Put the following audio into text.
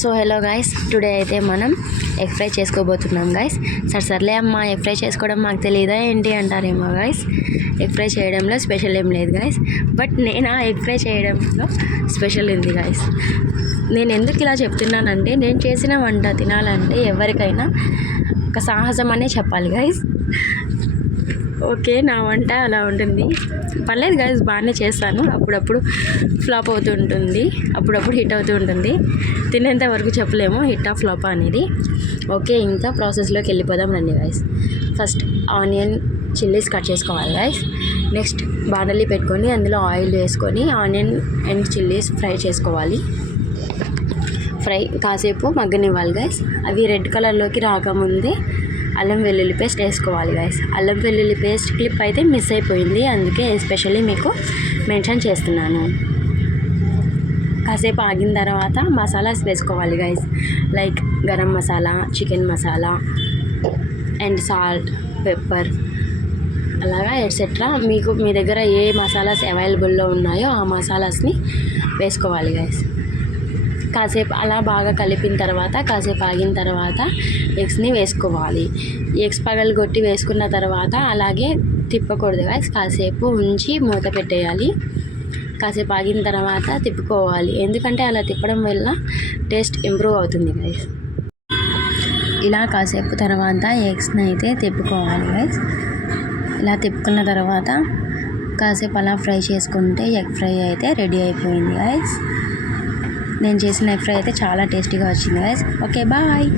So hello guys, today అయితే మనం egg fry చేసుకోబోతున్నాం గైస్. సర్లే అమ్మ, ఎగ్ ఫ్రై చేసుకోవడం మాకు తెలియదా ఏంటి అంటారేమో గైస్. ఎగ్ ఫ్రై చేయడంలో స్పెషల్ ఏం లేదు గైస్, బట్ నేను ఆ ఎగ్ ఫ్రై చేయడంలో స్పెషల్ ఉంది గైస్. నేను ఎందుకు ఇలా చెప్తున్నానంటే, నేను చేసిన వంట తినాలంటే ఎవరికైనా ఒక సాహసం అనే చెప్పాలి గైస్. ఓకే, నా వంట అలా ఉంటుంది. పర్లేదు గైస్, బాగానే చేస్తాను. అప్పుడప్పుడు ఫ్లాప్ అవుతూ ఉంటుంది, అప్పుడప్పుడు హిట్ అవుతూ ఉంటుంది. తినేంత వరకు చెప్పలేము హిట్ ఆ ఫ్లాప్ అనేది. ఓకే, ఇంకా ప్రాసెస్లోకి వెళ్ళిపోదాం రండి guys. First onion chillies cut చేసుకోవాలి గైస్. నెక్స్ట్ బాణలి పెట్టుకొని అందులో ఆయిల్ వేసుకొని ఆనియన్ అండ్ చిల్లీస్ ఫ్రై చేసుకోవాలి. కాసేపు మగ్గనివ్వాలి గైస్. అవి రెడ్ కలర్లోకి రాకముందే అల్లం వెల్లుల్లి పేస్ట్ వేసుకోవాలి గైస్. అల్లం వెల్లుల్లి పేస్ట్ క్లిప్ అయితే మిస్ అయిపోయింది, అందుకే ఎస్పెషల్లీ మీకు మెన్షన్ చేస్తున్నాను. కాసేపు ఆగిన తర్వాత మసాలాస్ వేసుకోవాలి guys. Like garam masala, chicken masala and salt, pepper, అలాగా ఎట్సెట్రా. మీ దగ్గర ఏ మసాలాస్ అవైలబుల్లో ఉన్నాయో ఆ మసాలాస్ని వేసుకోవాలి గైస్. కాసేపు అలా బాగా కలిపిన తర్వాత కాసేపు ఆగిన తర్వాత ఎగ్స్ని వేసుకోవాలి. ఎగ్స్ పగలగొట్టి వేసుకున్న తర్వాత అలాగే తిప్పకూడదు గైస్, కాసేపు ఉంచి మూత పెట్టేయాలి. కాసేపు ఆగిన తర్వాత తిప్పుకోవాలి, ఎందుకంటే అలా తిప్పడం వల్ల టేస్ట్ ఇంప్రూవ్ అవుతుంది గైస్. ఇలా కాసేపు తర్వాత ఎగ్స్ని అయితే తిప్పుకోవాలి గైస్. ఇలా తిప్పుకున్న తర్వాత కాసేపు అలా ఫ్రై చేసుకుంటే ఎగ్ ఫ్రై అయితే రెడీ అయిపోయింది గైస్. నేను చేసిన ఎగ్ ఫ్రై అయితే చాలా టేస్టీగా వచ్చింది గైస్. Okay, bye.